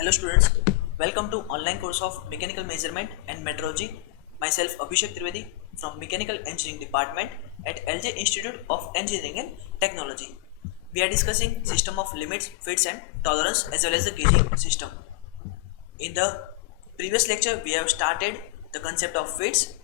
Hello students, welcome to online course of Mechanical Measurement and Metrology. Myself Abhishek Trivedi from Mechanical Engineering Department at LJ Institute of Engineering and Technology. We are discussing system of limits, fits and tolerance as well as the gauging system. In the previous lecture, we have started the concept of fits.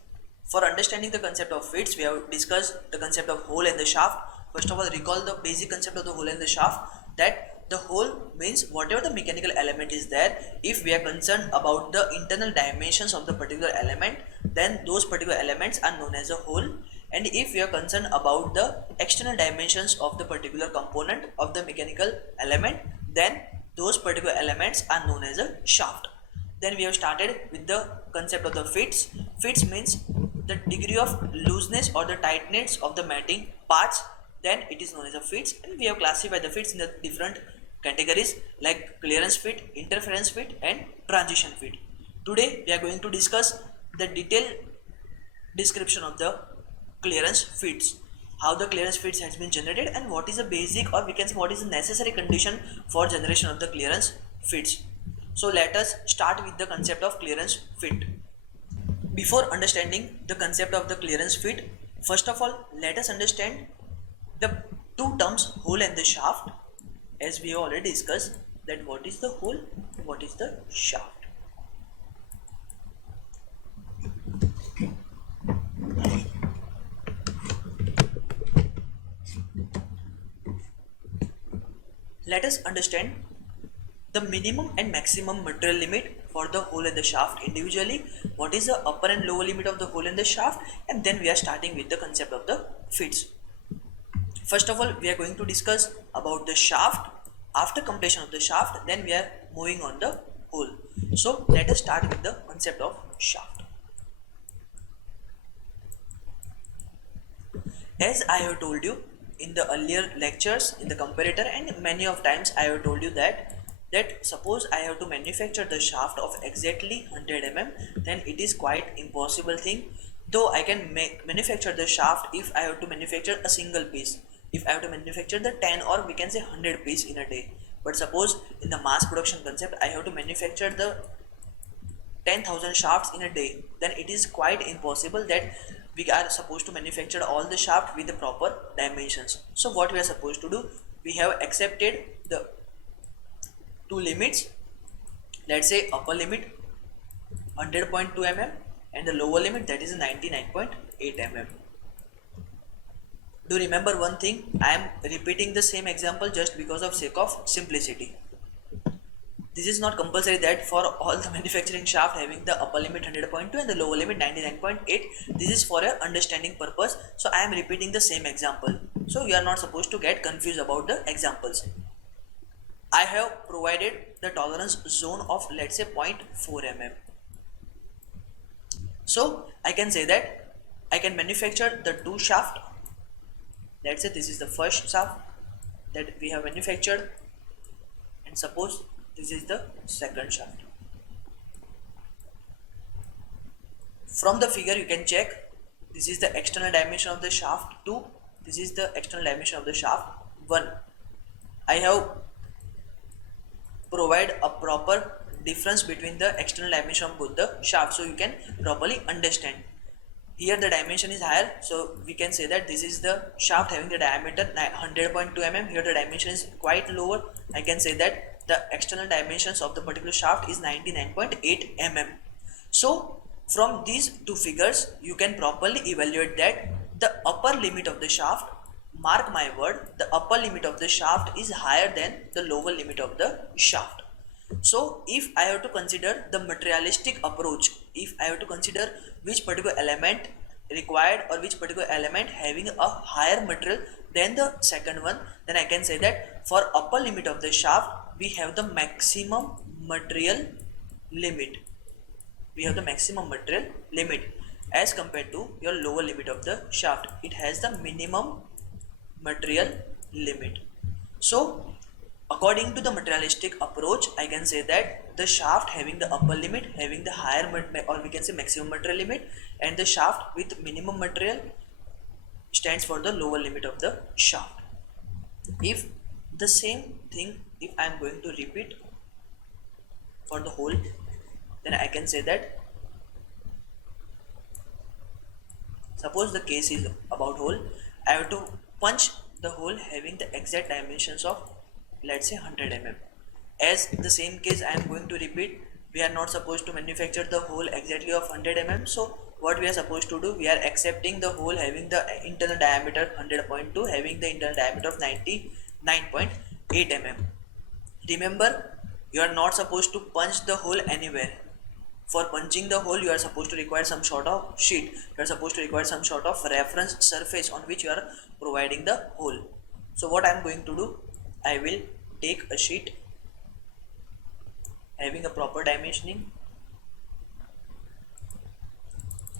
For understanding the concept of fits, we have discussed the concept of hole and the shaft. First of all, recall the basic concept of the hole and the shaft, that the hole means whatever the mechanical element is there. If we are concerned about the internal dimensions of the particular element, then those particular elements are known as a hole. And if we are concerned about the external dimensions of the particular component of the mechanical element, then those particular elements are known as a shaft. Then we have started with the concept of the fits. Fits means the degree of looseness or the tightness of the matting parts, then it is known as a fits. And we have classified the fits in the different categories like clearance fit, interference fit and transition fit. Today we are going to discuss the detailed description of the clearance fits, how the clearance fits has been generated and what is the basic, or we can say what is the necessary condition for generation of the clearance fits. So let us start with the concept of clearance fit. Before understanding the concept of the clearance fit, first of all let us understand the two terms hole and the shaft, as we already discussed that what is the hole, what is the shaft. Let us understand the minimum and maximum material limit for the hole and the shaft individually, what is the upper and lower limit of the hole and the shaft, and then we are starting with the concept of the fits. First of all, we are going to discuss about the shaft. After completion of the shaft, then we are moving on the hole. So let us start with the concept of shaft. As I have told you in the earlier lectures in the comparator, and many of times I have told you that suppose I have to manufacture the shaft of exactly 100 mm, then it is quite impossible thing. Though I can manufacture the shaft if I have to manufacture a single piece, if I have to manufacture the 10 or we can say 100 piece in a day. But suppose in the mass production concept I have to manufacture the 10,000 shafts in a day, then it is quite impossible that we are supposed to manufacture all the shaft with the proper dimensions. So what we are supposed to do, we have accepted the two limits. Let's say upper limit 100.2 mm and the lower limit, that is 99.8 mm. Do remember one thing, I am repeating the same example just because of sake of simplicity. This is not compulsory that for all the manufacturing shaft having the upper limit 100.2 and the lower limit 99.8. This is for a understanding purpose. So I am repeating the same example. So you are not supposed to get confused about the examples. I have provided the tolerance zone of let's say 0.4 mm. So I can say that I can manufacture the two shaft. Let's say this is the first shaft that we have manufactured, and suppose this is the second shaft. From the figure you can check, this is the external dimension of the shaft 2, this is the external dimension of the shaft 1. I have provide a proper difference between the external dimension of both the shafts so you can properly understand. Here the dimension is higher, so we can say that this is the shaft having the diameter 100.2 mm. Here the dimension is quite lower. I can say that the external dimensions of the particular shaft is 99.8 mm. So from these two figures you can properly evaluate that the upper limit of the shaft, mark my word, the upper limit of the shaft is higher than the lower limit of the shaft. So if I have to consider the materialistic approach, if I have to consider which particular element required or which particular element having a higher material than the second one, then I can say that for upper limit of the shaft we have the maximum material limit. We have the maximum material limit as compared to your lower limit of the shaft. It has the minimum material limit. So according to the materialistic approach, I can say that the shaft having the upper limit having the higher or we can say maximum material limit, and the shaft with minimum material stands for the lower limit of the shaft. If the same thing, if I am going to repeat, for the hole, then I can say that suppose the case is about hole, I have to punch the hole having the exact dimensions of, let's say, 100 mm. As the same case I am going to repeat, we are not supposed to manufacture the hole exactly of 100 mm. So what we are supposed to do, we are accepting the hole having the internal diameter 100.2, having the internal diameter of 99.8 mm. Remember, you are not supposed to punch the hole anywhere. For punching the hole, you are supposed to require some sort of sheet. You are supposed to require some sort of reference surface on which you are providing the hole. So what I am going to do, I will take a sheet having a proper dimensioning.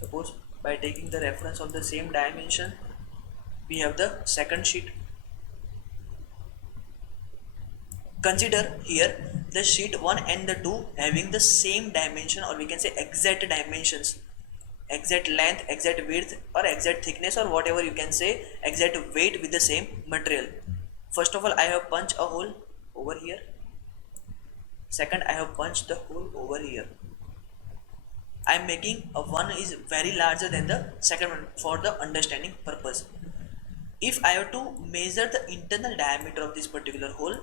Suppose by taking the reference of the same dimension, we have the second sheet. Consider here the sheet 1 and the 2 having the same dimension, or we can say exact dimensions, exact length, exact width, or exact thickness, or whatever you can say, exact weight with the same material. First of all, I have punched a hole over here. Second, I have punched the hole over here. I am making a one is very larger than the second one for the understanding purpose. If I have to measure the internal diameter of this particular hole,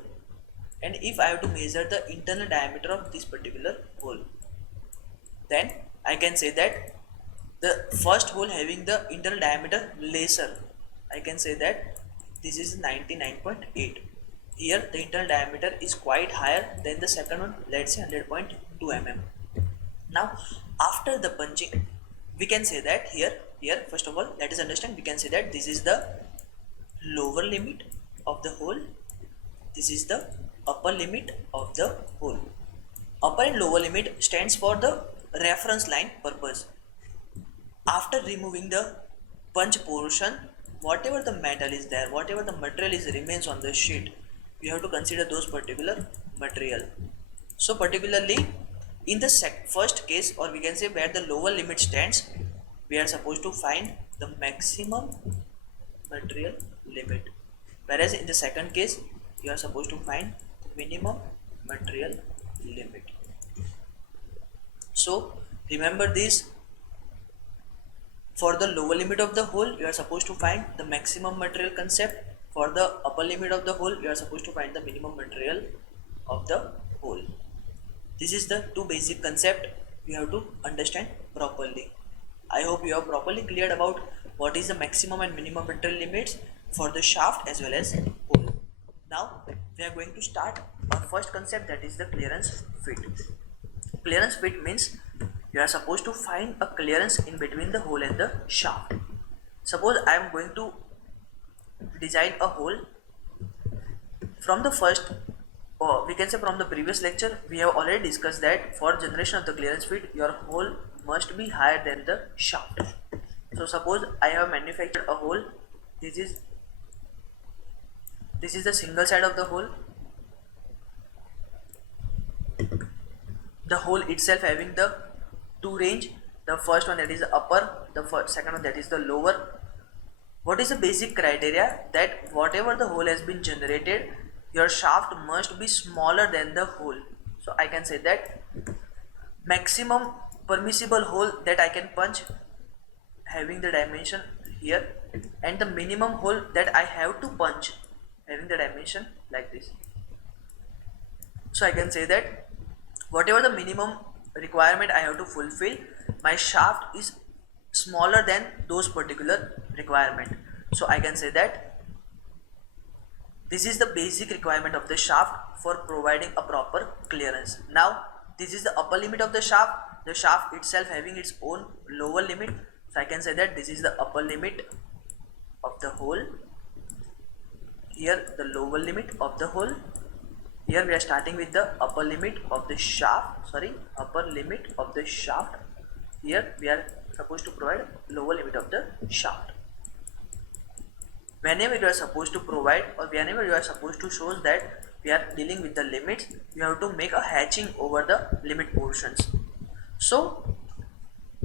and if I have to measure the internal diameter of this particular hole, then I can say that the first hole having the internal diameter lesser, I can say that this is 99.8. Here the internal diameter is quite higher than the second one, let's say 100.2 mm. Now after the punching, we can say that here first of all, let us understand, we can say that this is the lower limit of the hole, this is the upper limit of the hole. Upper and lower limit stands for the reference line purpose. After removing the punch portion, whatever the metal is there, whatever the material is remains on the sheet, we have to consider those particular material. So particularly in the first case, or we can say where the lower limit stands, we are supposed to find the maximum material limit, whereas in the second case you are supposed to find minimum material limit. So remember this, for the lower limit of the hole you are supposed to find the maximum material concept, for the upper limit of the hole you are supposed to find the minimum material of the hole. This is the two basic concept you have to understand properly. I hope you have properly cleared about what is the maximum and minimum material limits for the shaft as well as hole. Now we are going to start our first concept, that is the clearance fit. Clearance fit means you are supposed to find a clearance in between the hole and the shaft. Suppose I am going to design a hole. From the first, or we can say from the previous lecture, we have already discussed that for generation of the clearance fit, your hole must be higher than the shaft. So suppose I have manufactured a hole, this is the single side of the hole, the hole itself having the two range, the first one that is the upper, the second one that is the lower. What is the basic criteria? That whatever the hole has been generated, your shaft must be smaller than the hole. So I can say that maximum permissible hole that I can punch having the dimension here, and the minimum hole that I have to punch having the dimension like this. So I can say that whatever the minimum requirement I have to fulfill, my shaft is smaller than those particular requirement. So I can say that this is the basic requirement of the shaft for providing a proper clearance. Now this is the upper limit of the shaft itself having its own lower limit. So I can say that this is the upper limit of the hole, here the lower limit of the hole. Here we are starting with the upper limit of the shaft, here we are supposed to provide lower limit of the shaft. Whenever you are supposed to provide, or whenever you are supposed to show that we are dealing with the limits, you have to make a hatching over the limit portions. So,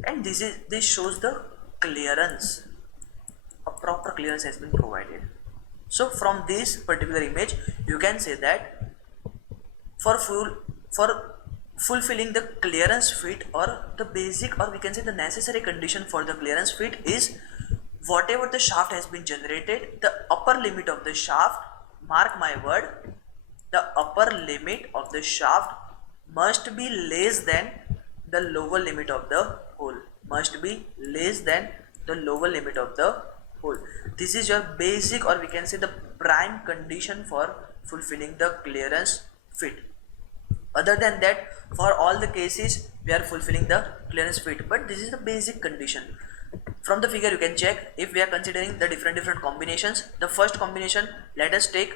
and this shows the clearance, a proper clearance has been provided. So from this particular image you can say that for fulfilling the clearance fit, or the basic, or we can say the necessary condition for the clearance fit is whatever the shaft has been generated, the upper limit of the shaft, mark my word, the upper limit of the shaft must be less than the lower limit of the hole, must be less than the lower limit of the hole. This is your basic, or we can say the prime condition for fulfilling the clearance fit. Other than that, for all the cases we are fulfilling the clearance fit, but this is the basic condition. From the figure you can check if we are considering the different combinations. The first combination, let us take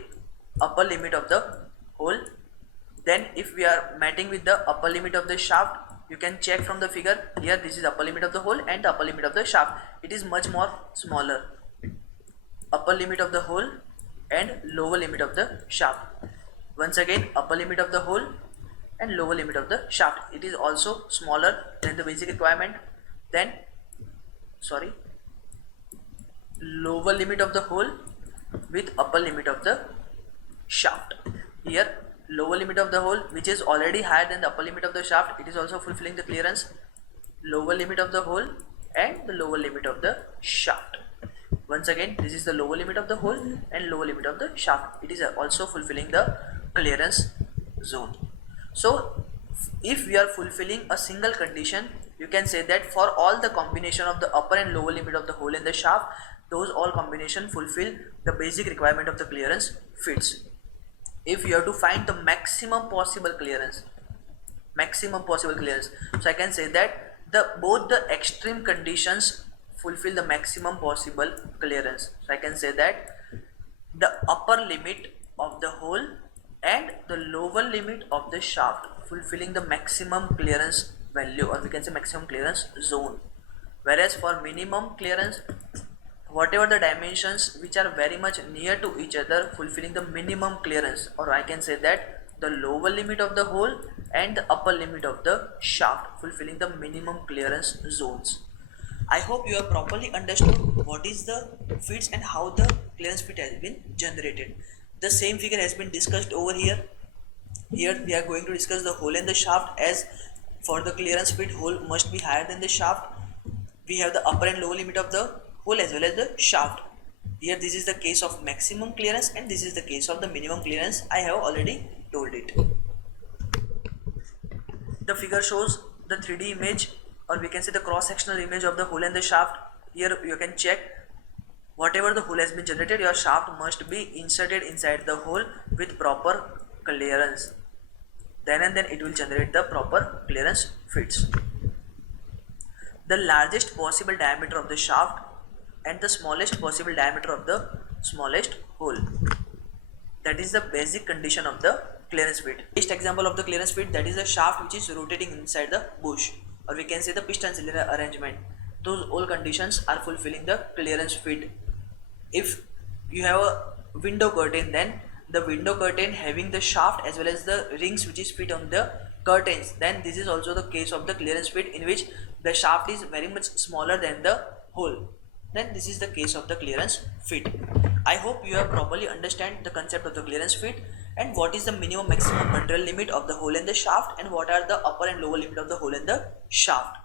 upper limit of the hole. Then if we are matching with the upper limit of the shaft, you can check from the figure. Here this is upper limit of the hole and the upper limit of the shaft. It is much more smaller. Upper limit of the hole and lower limit of the shaft. Once again, upper limit of the hole and lower limit of the shaft. It is also smaller than the basic requirement. Then lower limit of the hole with upper limit of the shaft. Here lower limit of the hole, which is already higher than the upper limit of the shaft, it is also fulfilling the clearance. Lower limit of the hole and the lower limit of the shaft. Once again, this is the lower limit of the hole and lower limit of the shaft. It is also fulfilling the clearance zone. So if we are fulfilling a single condition, you can say that for all the combination of the upper and lower limit of the hole and the shaft, those all combination fulfill the basic requirement of the clearance fits. If you have to find the maximum possible clearance, so I can say that both the extreme conditions fulfill the maximum possible clearance. So I can say that the upper limit of the hole and the lower limit of the shaft fulfilling the maximum clearance value, or we can say maximum clearance zone. Whereas for minimum clearance, whatever the dimensions which are very much near to each other fulfilling the minimum clearance, or I can say that the lower limit of the hole and the upper limit of the shaft fulfilling the minimum clearance zones. I hope you have properly understood what is the fits and how the clearance fit has been generated. The same figure has been discussed over here. Here we are going to discuss the hole and the shaft. As for the clearance fit, hole must be higher than the shaft. We have the upper and lower limit of the hole as well as the shaft. Here this is the case of maximum clearance and this is the case of the minimum clearance. I have already told it. The figure shows the 3D image, or we can say the cross-sectional image of the hole and the shaft. Here you can check whatever the hole has been generated, your shaft must be inserted inside the hole with proper clearance. Then and then it will generate the proper clearance fits. The largest possible diameter of the shaft and the smallest possible diameter of the smallest hole. That is the basic condition of the clearance fit. Next example of the clearance fit, that is the shaft which is rotating inside the bush, or we can say the piston cylinder arrangement. Those all conditions are fulfilling the clearance fit. If you have a window curtain, then the window curtain having the shaft as well as the rings which is fit on the curtains, then this is also the case of the clearance fit in which the shaft is very much smaller than the hole. Then this is the case of the clearance fit. I hope you have properly understand the concept of the clearance fit and what is the minimum maximum material limit of the hole and the shaft, and what are the upper and lower limit of the hole and the shaft.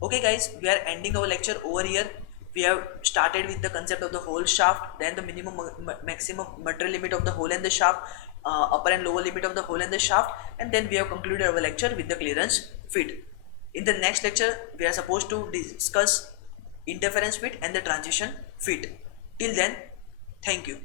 Okay guys, we are ending our lecture over here. We have started with the concept of the hole shaft, then the minimum maximum material limit of the hole and the shaft, upper and lower limit of the hole and the shaft, and then we have concluded our lecture with the clearance fit. In the next lecture, we are supposed to discuss interference fit and the transition fit. Till then, thank you.